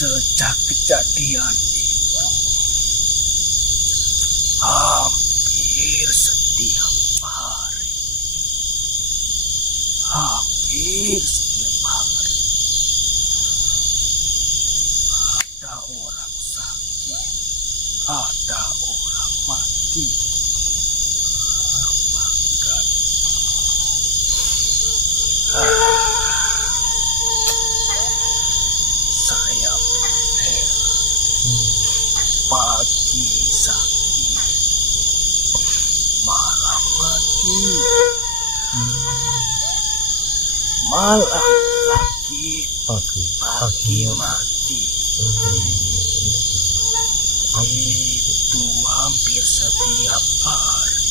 Sejak kejadian itu, hampir setiap hari, ada orang sakit, ada orang mati. Bahkan saya benar, pagi sakit, malam mati, malam sakit, pagi mati. Itu hampir setiap hari.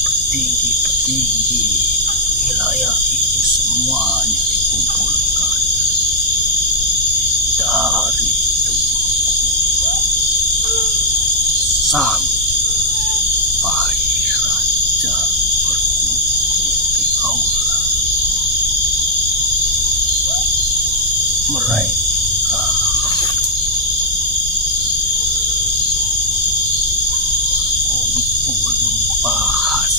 Petinggi-petinggi wilayah ini semuanya dikumpulkan dari Tungku sampai raja berkumpul di aula. Mereka kumpul membahas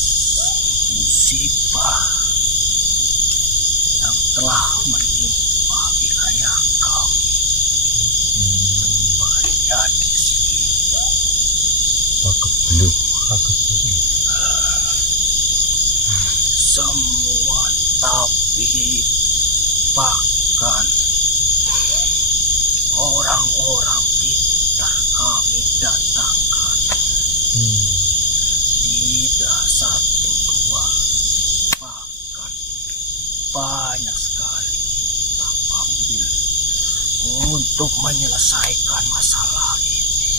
musibah yang telah menimpa wilayah kami. Tepatnya di sini. Semua tabib, bahkan orang-orang pintar kami datangkan. Tidak satu dua, bahkan banyak sekali kita panggil untuk menyelesaikan masalah ini.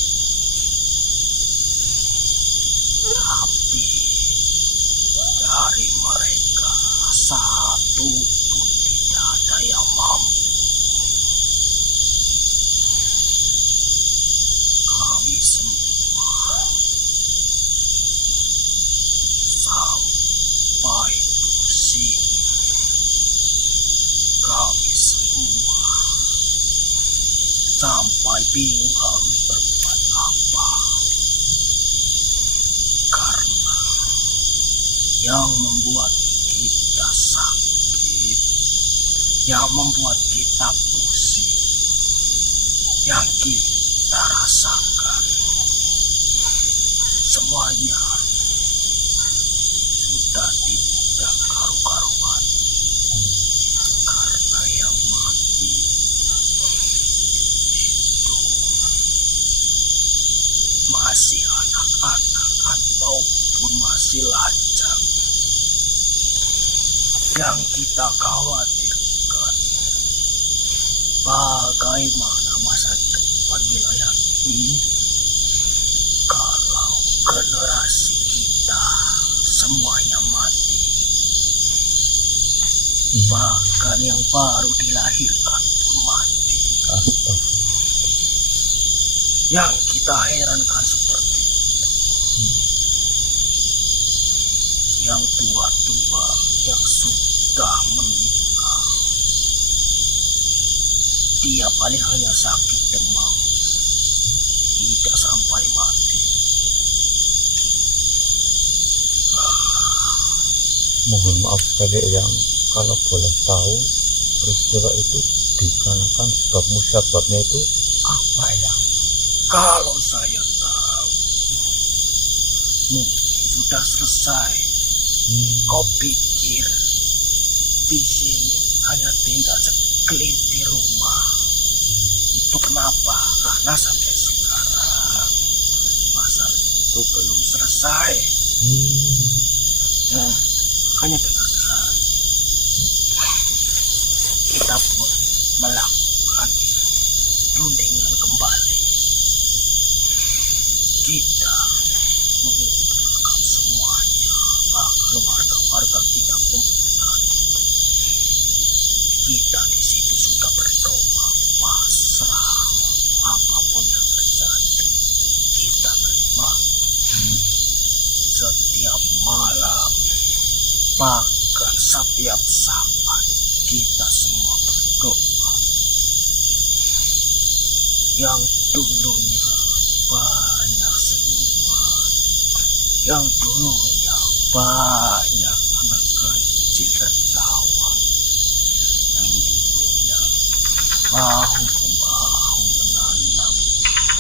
Tapi dari mereka satu pun tidak ada yang mampu. Kami semua sampai pusing. Kami semua sampai bingung harus berbuat apa. Karena yang membuat kita sakit, yang membuat kita pusing, yang kita rasakan, semuanya sudah tidak karu-karuan. Karena yang mati itu masih anak-anak ataupun masih lajang. Yang kita khawatirkan bagaimana masa depan wilayah ini kalau generasi kita semuanya mati. Bahkan yang baru dilahirkan pun mati. Yang kita herankan seperti itu. Yang tua-tua yang sudah meninggal, dia paling hanya sakit demam, tidak sampai mati. Mohon maaf sekali yang kalau boleh tahu peristiwa itu dikarenakan sebab musababnya itu apa ya? Kalau saya tahu, mungkin sudah selesai. Kau pikir di sini hanya tinggal segelintir rumah? Itu kenapa? Karena sampai sekarang masalah itu belum selesai. Nah, hanya dengarkan. Kita pun melakukan rundingan kembali. Kita mengumpulkan semuanya, bahkan warga-warga kita kumpulkan. Kita di situ sudah berdoa, pasrah, apapun yang terjadi kita terima. Setiap malam, bahkan setiap saat kita semua berdoa yang dulunya banyak senyuman, yang dulunya banyak anak kecil tertawa, yang dulunya bahu-membahu menanam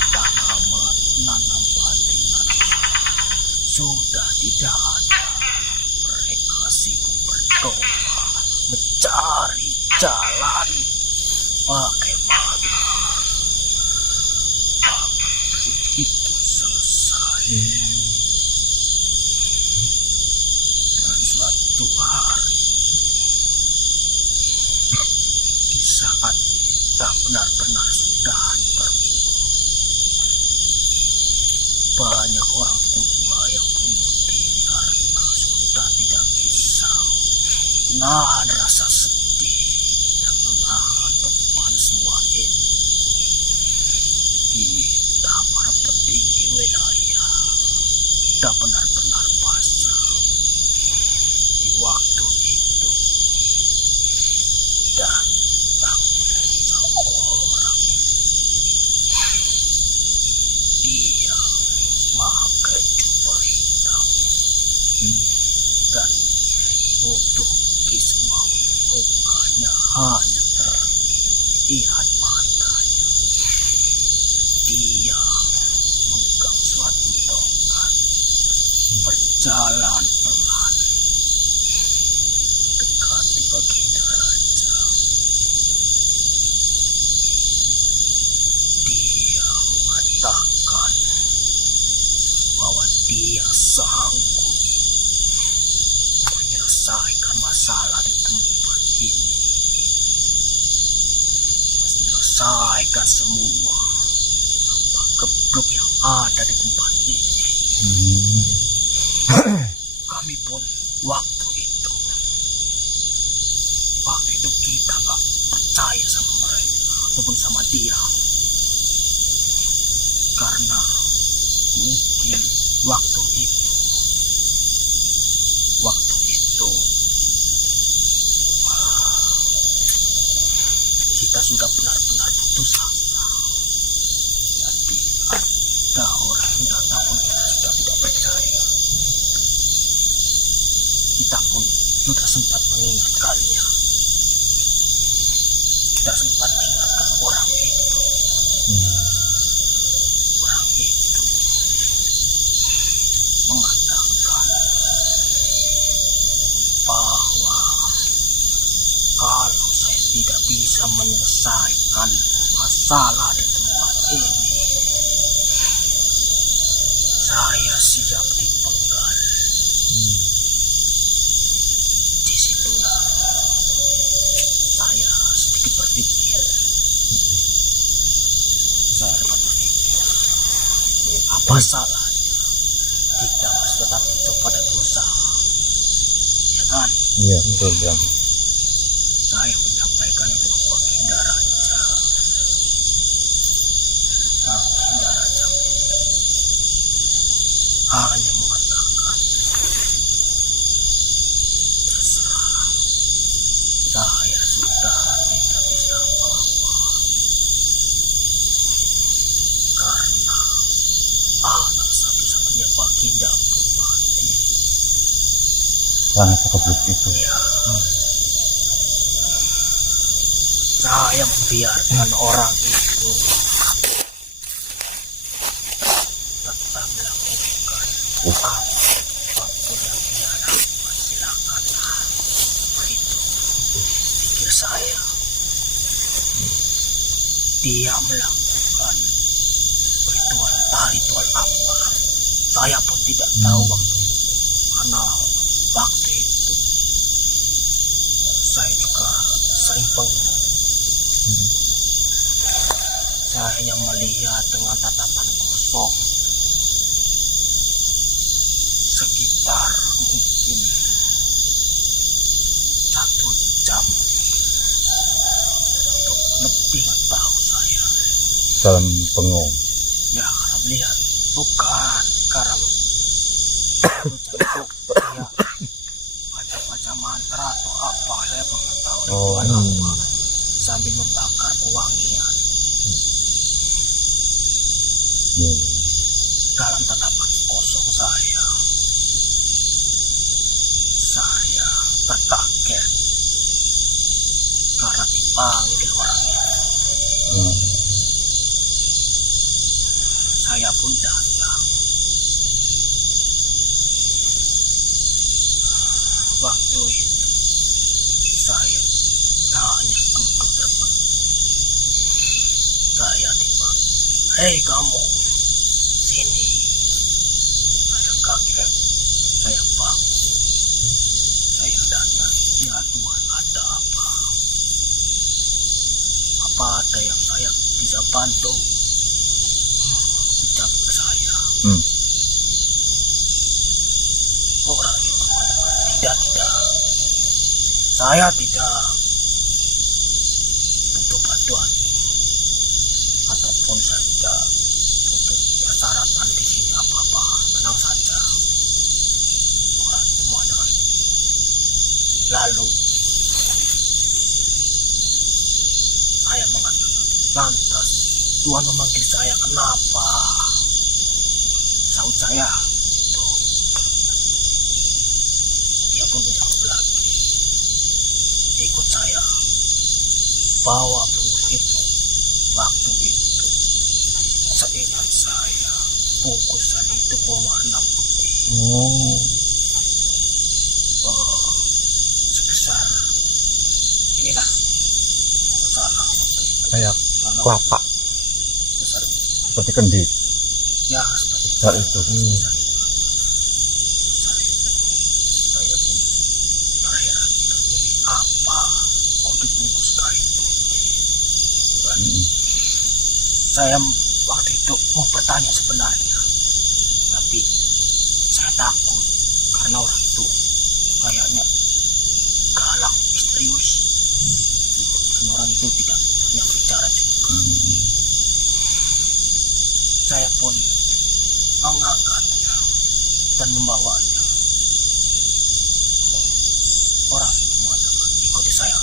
tanaman, nanam padi, nanam sawi, sudah tidak ada. Mereka sibuk berdoa, mencari jalan bagaimana pabrik itu selesai. Dan suatu hari, di saat kita benar-benar sudah terburu, banyak orang tua yang bunuh diri karena sudah tidak bisa menahan rasa sedih yang menghantupkan semua ini. Kita para petinggi wilayah sudah benar-benar pasrah. Di waktu itu datang seorang, dia memakai jubah hitam dan menutupi semua mukanya, hanya terlihat matanya. Dia memegang suatu tongkat, berjalan pelan mendekati baginda raja. Dia mengatakan bahwa dia sanggup menyelesaikan masalah di tempat ini, menyelesaikan semua geblok yang ada di tempat ini. Kami pun waktu itu kita gak percaya sama mereka ataupun sama dia, karena mungkin waktu itu kita sudah benar-benar putus asa. Jadi ada orang yang datang pun kita sudah tidak percaya. Kita pun sudah sempat mengingatkannya. Kita sempat mengingatkan orang itu. Orang itu mengatakan bahwa kalau saya tidak bisa menyelesaikan masalah di tempat ini, saya siap dipenggal. Disitulah saya sedikit berpikir. Saya dapat berpikir, apa salahnya kita masih tetap coba dan berusaha, ya kan? Iya, betul ya. Saya menyampaikan itu ke baginda raja. Baginda raja hanya mengatakan, terserah, saya sudah tidak bisa apa-apa, karena anak satu-satunya baginda pun mati. Karena keblok itu. Ya. Saya membiarkan orang itu tetap melakukan apapun yang dia lakukan. Silakanlah, begitu pikir saya. Dia melakukan ritual apa, saya pun tidak tahu waktu itu, karena waktu itu saya juga sering bengong. Saya hanya melihat dengan tatapan kosong sekitar mungkin 1 jam atau lebih, nggak tahu saya. Dalam bengong. Ya, karena melihat, bukan karena jantung dia baca-baca mantra atau apa, saya nggak tahu ritual apa, sambil membakar pewangian. Ya. Dalam tatapan kosong saya terkaget karena dipanggil orang itu. Hmm. Saya pun datang. Waktu itu saya hanya duduk terbenam. Saya dipanggil, "Hei kamu, sini." Saya kaget, saya bangun, saya datang. Ya Tuhan, ada apa? Apa ada yang saya bisa bantu? Ucap saya. Orang itu mengatakan, tidak. Saya tidak butuh bantuan. Ataupun saya tidak butuh persyaratan di sini apa-apa. Tenang saja. Orang itu mengatakan. Lalu saya mengatakan, lantas Tuhan memanggil saya kenapa? Sahut saya itu. Dia pun menjawab lagi, ikut saya, bawa bungkus itu. Waktu itu seingat saya bungkusan itu berwarna putih. Sebesar inilah, salah waktu itu. Kayak kelapa Besar seperti kendi. ya, seperti Besar itu. Besar itu. Saya pun terheran, ini apa kok dibungkus kain putih. Saya waktu itu mau bertanya sebenarnya, tapi saya takut karena orang itu kayaknya galak, misterius, dan orang itu tidak banyak bicara juga. Saya pun mengangkatnya dan membawanya. Orang itu mengatakan, ikuti saya.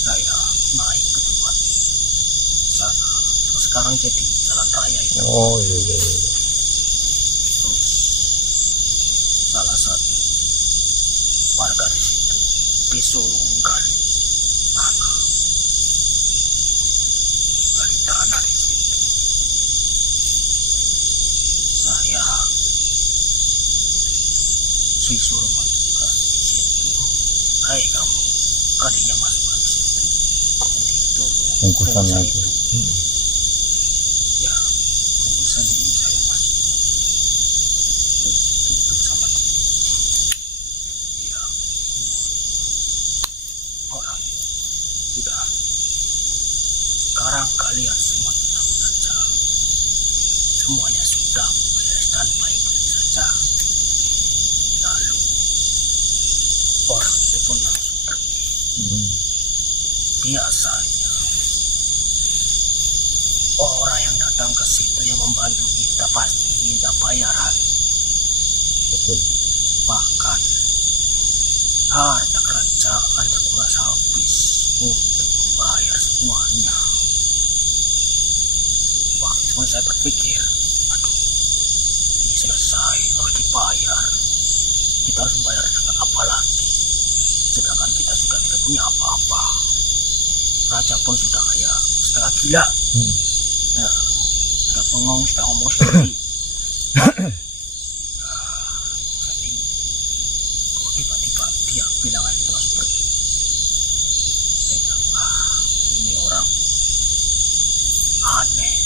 Saya naik ke tempat sana. Sekarang jadi jalan raya itu. Oh iya. Terus salah satu warga di situ disuruh menggali tanah di situ. Saya disuruh masukkan di situ. Hai kamu, kalinya masukkan di situ. Jadi itu Bungkusan itu. Ya, bungkusan ini saya masukkan. Tutup sama dia. Ya. Orang sudah. Sekarang kalian semua tenang saja. Semuanya sudah beres dan baik-baik saja. Lalu orang itu pun langsung pergi. Biasanya orang yang datang ke situ yang membantu kita pasti minta bayaran. Betul. Bahkan harta kerajaan terkuras habis untuk membayar semuanya. Waktu itu saya berpikir, aduh, ini selesai, harus dibayar. Kita harus membayar dengan apa lagi? Sedangkan kita sudah tidak punya apa-apa. Raja pun sudah kayak setengah gila. Ya, sudah bengong, sudah ngomong sendiri. Jadi, kok tiba-tiba dia bilang itu langsung pergi. Saya bilang, ini orang aneh.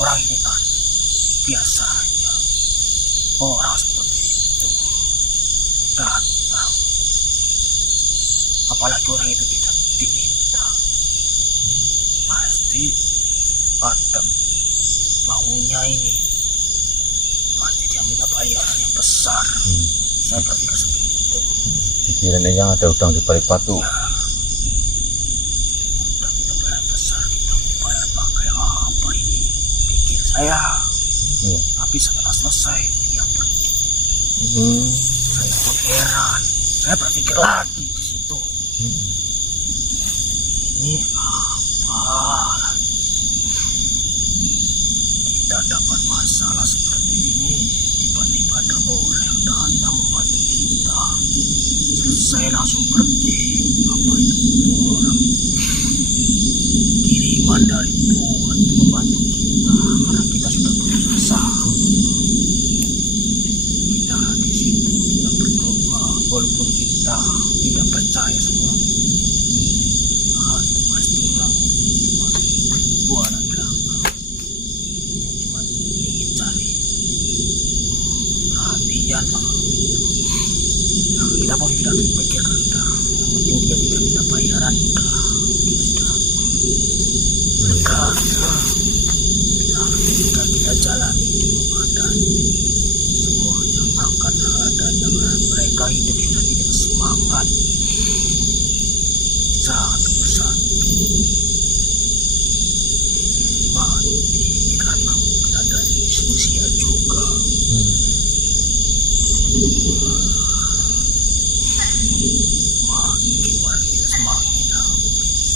Orang ini aneh. Biasanya orang seperti itu datang, apalagi orang itu tidak diminta, pasti ada maunya ini, pasti dia minta bayaran yang besar. Saya berpikir seperti itu. Pikirannya yang ada udang di balik batu. Ya, udah kita bayar besar, kita mau bayar pakai apa ini, pikir saya. Tapi setelah selesai dia pergi. Saya pun heran. Saya berpikir lagi di situ. Ini ini apa? Kita dapat masalah seperti ini, tiba-tiba ada orang yang datang membantu kita. Selesai langsung pergi. Apa itu orang? Kiriman dari Tuhan untuk membantu kita karena kita sudah putus asa. Kita di situ kita berdoa walaupun kita tidak percaya semua. Itu pasti orang cuma bualan belaka. Cuma ingin cari perhatian lah. Nah, kita pun tidak terpikirkan dah. Yang penting dia tidak minta bayaran dah. Kita sudah lega. Kita jalani dan semua yang akan ada dengan mereka hidup sudah tidak semangat. Satu persatu mati karena mungkin ada usia juga. Makin warga semakin habis.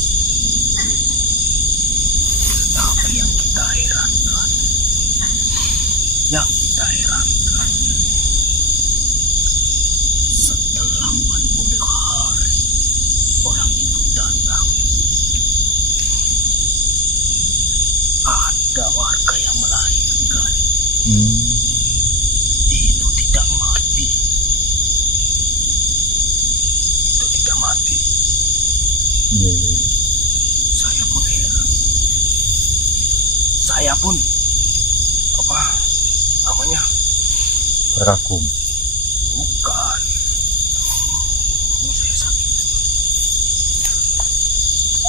Tapi yang kita herankan, setelah 40 hari orang itu datang, ada warga yang melahirkan. Itu tidak mati. Saya pun heran. Saya pun Terkagum. bukan. Saya sakit.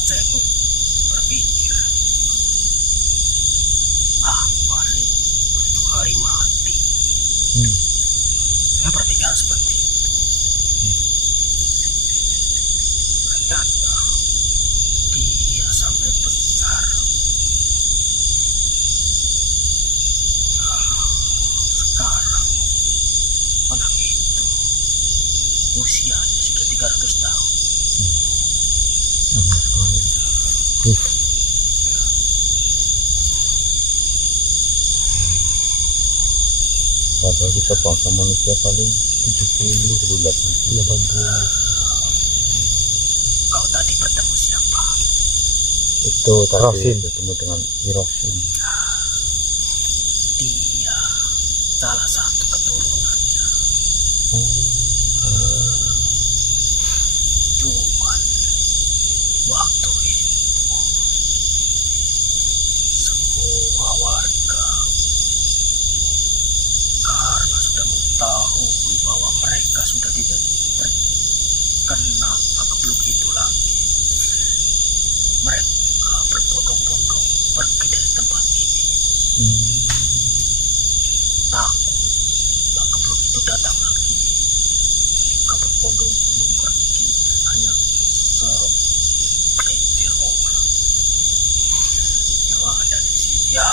Saya pun berpikir, paling 7 hari mati. Saya berpikiran seperti itu. Ternyata dia sampai besar. Sekarang anak itu usianya sudah 300 tahun. Padahal kita bangsa manusia paling 70 ke 80. Kau tadi bertemu siapa? Itu tadi Hiroshim. bertemu dengan Hiroshim. Dia salah satu keturunannya. Cuman waktu itu semua warga karena sudah mengetahui bahwa mereka sudah tidak terkena pagebluk itu lagi, mereka berbondong-bondong pergi dari tempat ini. Takut pagebluk itu datang lagi. Mereka berbondong-bondong pergi, hanya segelintir orang yang ada di sini. Ya,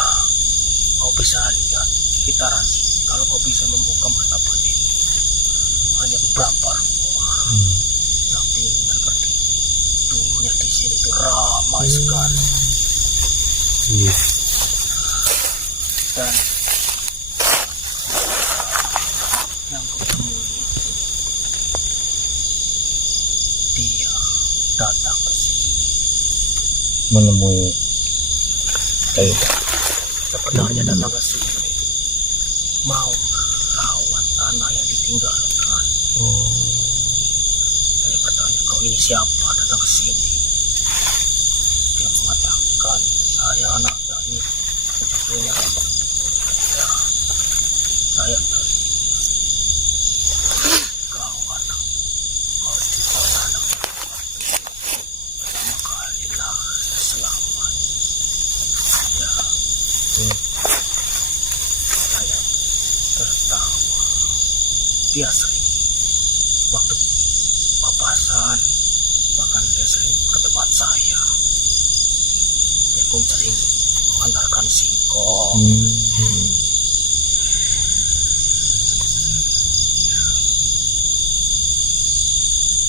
kau bisa lihat sekitaran sini. Kalau kau bisa membuka mata pening, hanya beberapa rumah yang tinggal berdiri. Dunia di sini itu ramai sekali. Dan yang ketemu dia datang ke sini. Menemui Sebenarnya datang ke sini mau merawat tanah yang ditinggalkan. Saya bertanya, kau ini siapa datang ke sini? Dia mengatakan, saya anaknya ini cucunya. Ya, saya tadi. Kau anak, kau juga anak. Pertama kali lah selamat. Ya, saya tertawa. Biasa ini, waktu papasan, bahkan dia sering ke tempat saya. Dia pun sering mengantarkan singkong.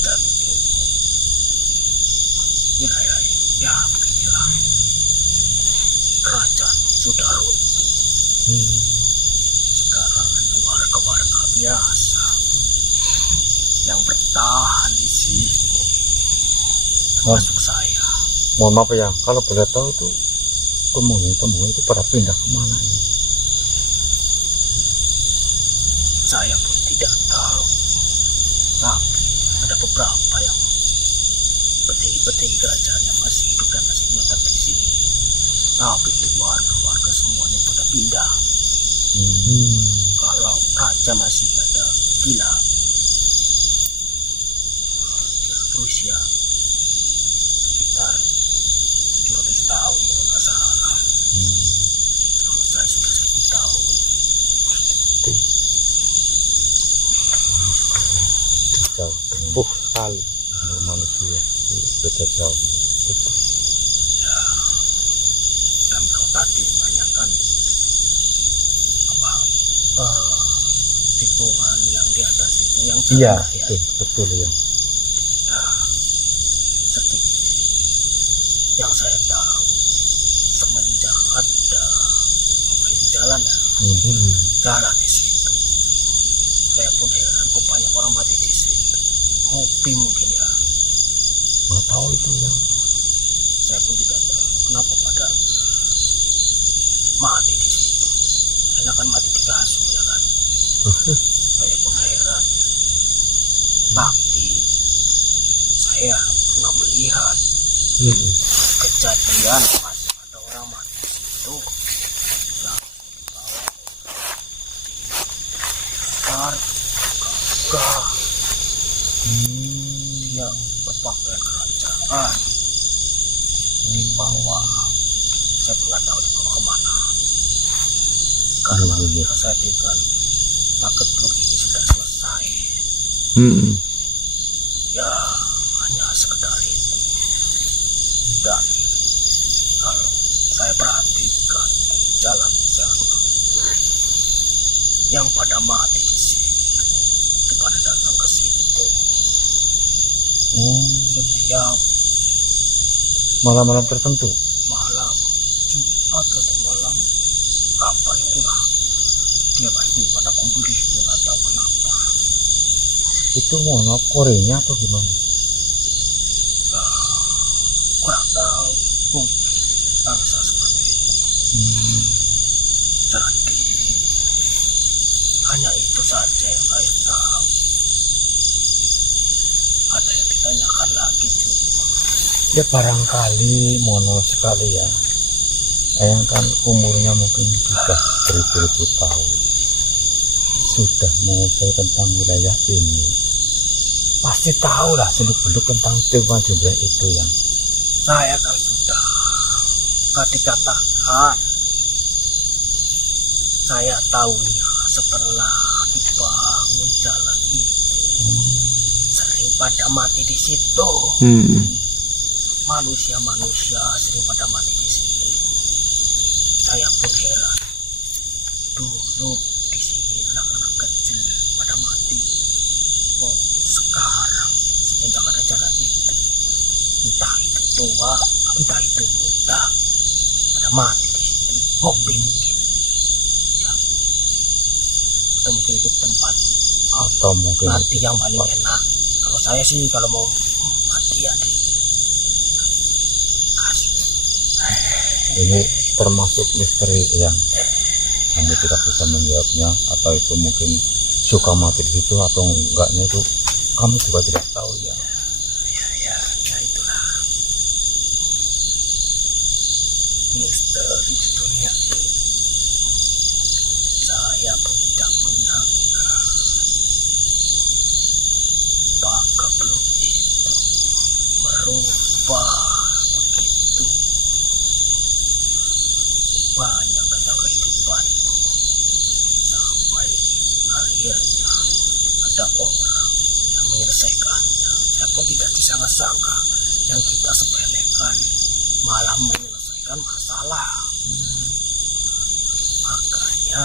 Dan untuk wilayah ini sudah runtuh. Sekarang hanya warga-warga biasa yang bertahan di sini, termasuk saya. Mohon maaf ya, kalau boleh tahu itu temui itu pada pindah kemana ini? Saya pun tidak tahu, tapi ada beberapa yang petinggi-petinggi kerajaan yang masih hidup dan masih menetap di sini. Tapi itu warga-warga semuanya pada pindah. Kalau raja masih ada, gila. Dia berusia sekitar 700 tahun kalau nggak salah. Kalau saya sudah 1000 tahun. Jauh tempuh sekali manusia beda jauh. Ya, dan kau tadi menanyakan apa tikungan yang di atas itu yang Iya, jannah ya. betul ya. Ya, sedikit yang saya tahu semenjak ada apa itu jalan ya, jalan di situ. Saya pun heran kok banyak orang mati di situ. Hobi mungkin ya. Nggak tahu itu ya. Saya pun tidak tahu kenapa pada mati di situ. Enakan mati di kasur ya kan. Saya pun heran. Tapi saya pernah melihat kejadian masih ada orang mati di situ. Yang dibawa besar gagah. Dia berpakaian kerajaan, dibawa, saya nggak tahu dibawa kemana. Karena saya pikir paket truk ini sudah selesai. Ya hanya sekedar itu. Dan kalau saya perhatikan jalan di sana, yang pada mati di situ itu pada datang ke situ. Setiap Malam-malam tertentu. malam Jumat atau malam apa itulah, dia pasti pada kumpul di situ, nggak tahu kenapa. Itu mohon maaf korenya atau gimana? Kurang tahu, mungkin bangsa seperti itu. Jadi hanya itu saja yang saya tahu. Ada yang ditanyakan lagi cuma Ya barangkali mono sekali ya. Yang kan umurnya mungkin sudah beribu-ribu tahun, sudah menguasai tentang wilayah ini. Pasti tahu lah seluk-beluk tentang Dewa Jumlah itu yang saya kan sudah tadi katakan. Saya tahunya setelah dibangun jalan itu, sering pada mati di situ. Manusia-manusia sering pada mati di situ. Saya pun heran. Dulu di sini anak-anak kecil pada mati. Oh, sekarang semenjak ada jalan itu, entah itu tua, entah itu muda, pada mati di situ. Hobi mungkin. Ya. Atau mungkin itu tempat atau mungkin mati yang paling enak. Kalau saya sih kalau mau mati ya di kasur. ini termasuk misteri yang kami tidak bisa menjawabnya, atau itu mungkin suka mati di situ atau enggaknya itu kami juga tidak tahu ya. Ya itulah misteri di dunia ini. Saya pun tidak menyangka bahwa belum itu merubah begitu banyak tentang kehidupanku, sampai akhirnya ada orang yang menyelesaikannya. Saya pun tidak disangka-sangka yang kita sepelekan malah menyelesaikan masalah. Makanya